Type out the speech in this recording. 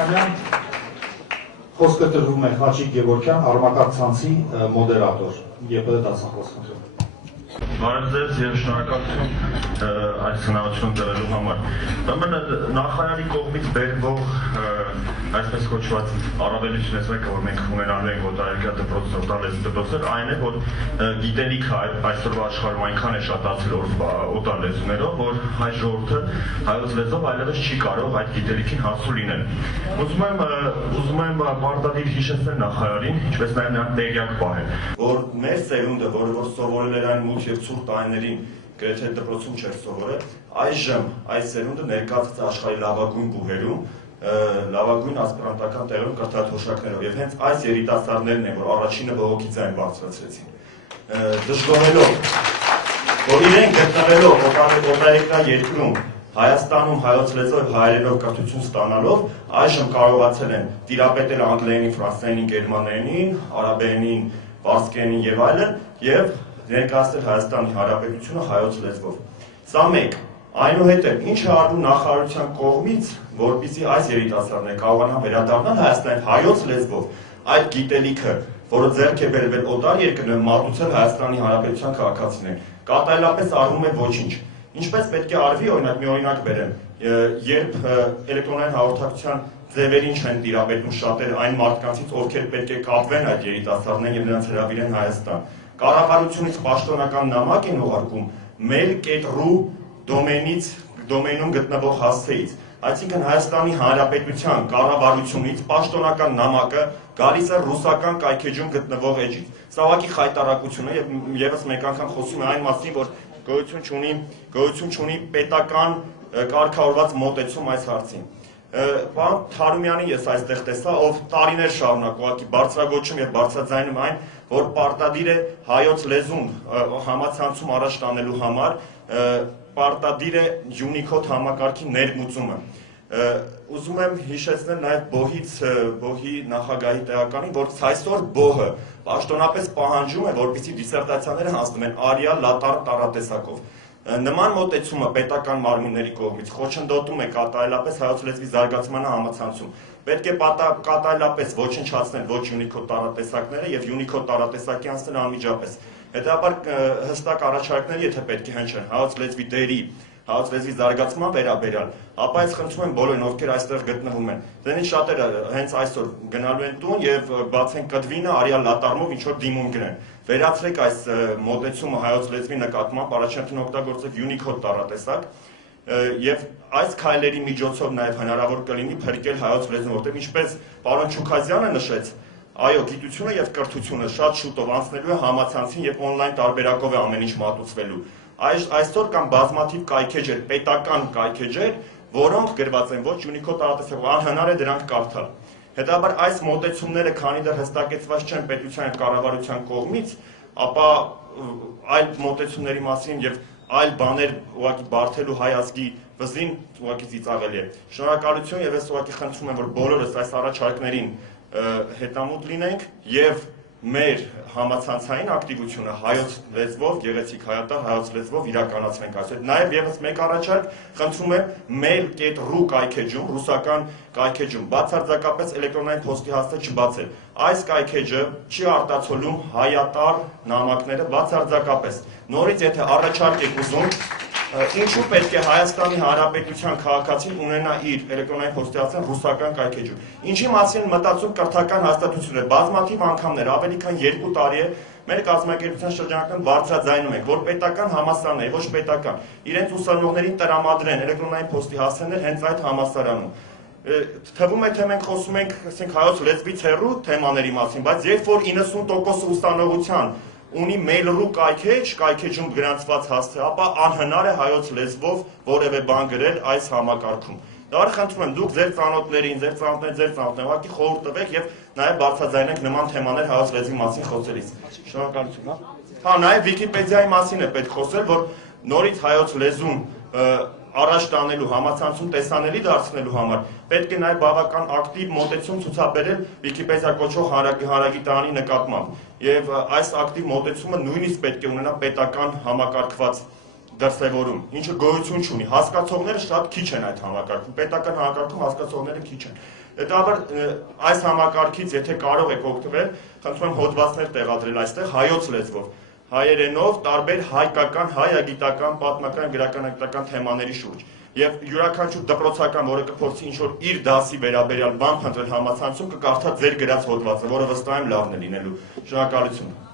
Վարդանյան, խոսքը տրվում է Խաչիկ Գևորգյան, Արմակար ցանցի մոդերատոր, ԵՊԴ դասախոս խնդրում։ Բարև ձեզ եւ շնորհակալություն այս հնարավորությունը տվելու համար։ Ուրեմն նախարարի կողմից բերվող այսպես կոչված առավելությունից մեկը, որ մենք ունենալու ենք օտարերկրյա դպրոցներ, օտարլեզու դպրոցներ, այն է, որ գիտելիքը այսօրվա աշխարհում այնքան է շատացել օտարլեզուներով, որ հայ ժողովուրդը հայոց լեզվով այլևս չի կարող այդ գիտելիքին հասու լինել։ Ուզում եմ պարտադիր հիշեցնել նախարարին, ինչպես նաև նրան տեղյակ պահել, որ մեր սերունդը, որը սովորել էր այն մութ եւ ցուրտ տարիներին, գրեթե դպրոցում չէր սովորել, այժմ այս սերունդը ներկայացած աշխարհի լավագույն բուհերում, լավագույն ասպիրանտական տեղերում կրթաթոշակներով եւ հենց այս երիտասարդներն են, որ առաջինը բողոքի ձայն բարձրացրեցին, դժգոհելով, որ իրենք գտնվելով օտարերկրյա երկրում, Հայաստանում հայոց լեզվով եւ հայերենով կրթություն ստանալով, այժմ կարողացել են տիրապետել անգլերենին, ֆրանսերենին, գերմաներենին, արաբերենին, պարսկերենին եւ այլն, եւ ներկայացնել Հայաստանի Հանրապետությունը հայոց լեզվով։ Սա մեկ, այնուհետև ինչ է արվում նախարարության կողմից, որպեսզի այս երիտասարդները կարողանան վերադառնալ Հայաստանի հայոց լեզվով, այդ գիտելիքը, որը ձեռք է բերվել օտար երկրներում, մատուցել Հայաստանի Հանրապետության քաղաքացիներին, կատարելապես արվում է ոչինչ։ Ինչպես պետք է արվի, օրինակ մի օրինակ բերեմ, երբ էլեկտրոնային հաղորդակցության ձևերին չեն տիրապետում շատերը այն մարդկանցից, ովքեր պետք է կապվեն այդ երիտասարդներին եւ նրանց հրավիրեն Հայաստան։ Կառավարությունից պաշտոնական նամակ են ուղարկում mail.ru դոմեյնում գտնվող հասցեից, այսինքն Հայաստանի Հանրապետության կառավարությունից պաշտոնական նամակը գալիս է ռուսական կայքեջում գտնվող էջից։ Սա ուղղակի խայտարակություն է եւ եւս մեկ անգամ խոսում է այն մասին, որ գոյություն չունի պետական կարգավորված մոտեցում այս հարցին։ Պարոն Թարումյանի ես այստեղ տեսա, ով տարիներ շարունակ ուղղակի բարձրագոչում եւ բարձրաձայնում այն, որ պարտադիր է հայոց լեզուն համացանցում առաջ տանելու համար, պարտադիր է Unicode համակարգի ներմուծումը։ Ուզում եմ հիշեցնել նաև բոհի նախագահի տեղականին, որ այսօր բոհը պաշտոնապես պահանջում է, որպեսզի դիսերտացիաները հանձնվեն արիա լատար տարատեսակով։ Նման մոտեցումը պետական մարմինների կողմից խոչընդոտում է կատարելապես հայոց լեզվի զարգացմանը համացանցում։ Պետք է կատարելապես ոչնչացնել ոչ Unicode տարատեսակները եւ Unicode տարատեսակի անցնել անմիջապես։ Հետաբար հստակ առաջարկներ, եթե պետք է հնչեն հայոց լեզվի դերի, հայոց լեզվի զարգացման վերաբերյալ, ապա ես խնդրում եմ բոլորին, ովքեր այստեղ գտնվում են, դրանից շատերը հենց այսօր գնալու են տուն եւ բացեն կդվինը արիա լատարմով ինչ որ դիմում գրեն։ Վերացրեք այս մոտեցումը հայոց լեզվի նկատմամբ, առաջին օգտագործեք Unicode տարատեսակ եւ այս քայլերի միջոցով նաեւ հնարավոր կլինի փրկել հայոց լեզուն, որտեղ ինչպես պարոն Չուքազյանը նշեց, այո, գիտությունը եւ կրթությունը շատ շուտով անցնելու է համացանցին եւ on-line տարբերակով է ամեն ինչ մատուցվելու։ Այսօր կան բազմաթիվ կայքեջեր, պետական կայքեջեր, որոնք գրված են ոչ Unicode տարատեսակով, անհնար է դրանք կարդալ։ Հետաբար այս մոտեցումները, քանի դեռ հստակեցված չեն պետության եւ կառավարության կողմից, ապա այլ մոտեցումների մասին եւ այլ բաներ ուղղակի բարթելու հայ ազգի վզին ուղղակի ծիծաղելի է։ Շնորհակալություն եւ ես ուղղակի խնդրում եմ, որ բոլորս այս առաջարկներին հետամուտ լինենք եւ մեր համացանցային ակտիվությունը հայոց լեզվով, գեղեցիկ հայատար հայոց լեզվով իրականացնենք այսօր։ Նաև եւս մեկ առաջարկ, խնդրում եմ mail.ru կայքեջում, ռուսական կայքեջում, բացարձակապես էլեկտրոնային փոստի հասցե չբացել։ Այս կայքեջը չի արտացոլում հայատար նամակները բացարձակապես։ Նորից եթե առաջարկ եք ուզում, ինչու պետք է Հայաստանի Հանրապետության քաղաքացին ունենա իր էլեկտրոնային փոստի հասցեն ռուսական կայքեջում։ Ինչի մասին մտածում կրթական հաստատությունները, բազմաթիվ անգամներ, ավելի քան 2 տարի է մեր կազմակերպության շրջանակներում բարձրաձայնում ենք, որ պետական համալսարանները, ոչ պետական, իրենց ուսանողներին տրամադրեն էլեկտրոնային փոստի հասցեներ հենց այդ համալսարանում։ Թվում է, թե մենք խոսում ենք, ասենք, հայոց լեզվից հեռու թեմաների մասին, բայց երբ որ 90% ուսանողության ունի mail.ru կայքեջում գրանցված հասցե, ապա անհնար է հայոց լեզվով որևէ բան գրել այս համակարգում։ Դա խնդրում եմ դուք ձեր ծանոթներին, ուղղակի խորհուրդ տվեք եւ նաեւ բարձրաձայնեք նման թեմաներ հայոց լեզվի մասին խոսելիս։ Շնորհակալություն։ Հա, նաեւ Վիկիպեդիայի մասին է պետք խոսել, որ նորից հայոց լեզուն առաջ տանելու համացանցում տեսանելի դարձնելու համար պետք է նաև բավական ակտիվ մոտեցում ցուցաբերել Վիկիպեդիա կոչվող հարագիտարանի նկատմամբ եւ այս ակտիվ մոտեցումը նույնիսկ պետք է ունենա պետական համակարգված դրսևորում, ինչը գոյություն չունի։ Հասկացողները շատ քիչ են այդ համակարգում, պետական համակարգում հասկացողները քիչ են։ Հետաբար այս համակարգից եթե կարող եք օգտվել, խնդրում եմ հոդվածներ տեղադրել այստեղ հայոց լեզվով, հայերենով, տարբեր հայկական, հայագիտական, պատմական, գրականագիտական թեմաների շուրջ։ Եվ յուրաքանչյուր դպրոցական, որը կփորձի ինչ-որ իր դասի վերաբերյալ բան փնտրել համացանցում, կկարդա ձեր գրած հոդվածը, որը վստահ եմ լավն է լինելու։ Շնորհակալություն։